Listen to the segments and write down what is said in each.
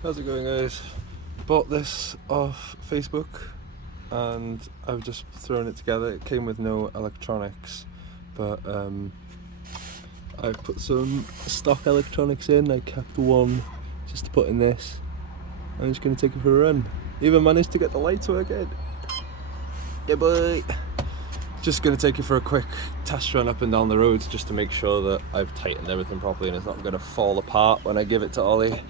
How's it going, guys? Bought this off Facebook and I've just thrown it together. It came with no electronics, but I've put some stock electronics in. I kept one just to put in this. I'm just going to take it for a run. Even managed to get the lights working. Yeah, boy! Just going to take it for a quick test run up and down the road just to make sure that I've tightened everything properly and it's not going to fall apart when I give it to Ollie.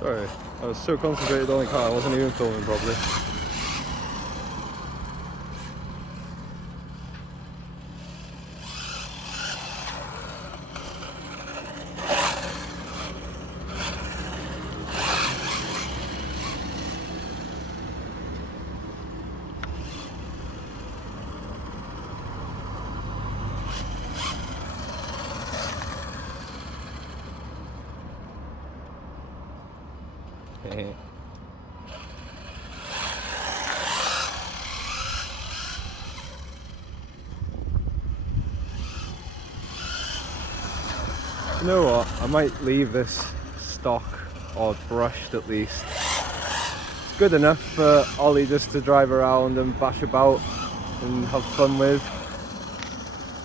Sorry, I was so concentrated on the car, I wasn't even filming properly. You know what, I might leave this stock or brushed at least. It's good enough for Ollie just to drive around and bash about and have fun with.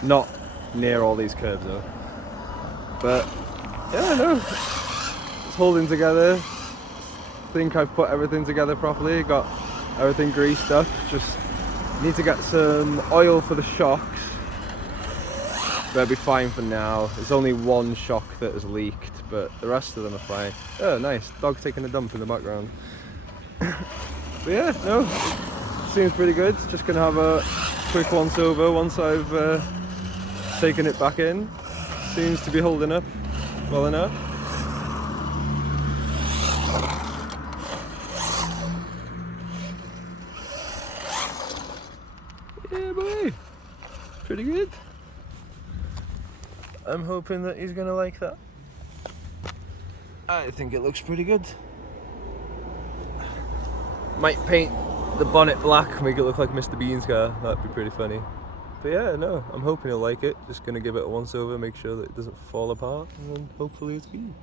Not near all these curves though. But yeah, no, it's holding together. I think I've put everything together properly, got everything greased up. Just need to get some oil for the shocks. They'll be fine for now. There's only one shock that has leaked, but the rest of them are fine. Oh, nice. Dog taking a dump in the background. But yeah, no, it seems pretty good. Just gonna have a quick once over once I've taken it back in. Seems to be holding up well enough. Yeah, boy. Pretty good. I'm hoping that he's gonna like that. I think it looks pretty good. Might paint the bonnet black, make it look like Mr. Bean's car. That'd be pretty funny. But yeah, no, I'm hoping he'll like it. Just gonna give it a once over, make sure that it doesn't fall apart, and then hopefully it's good.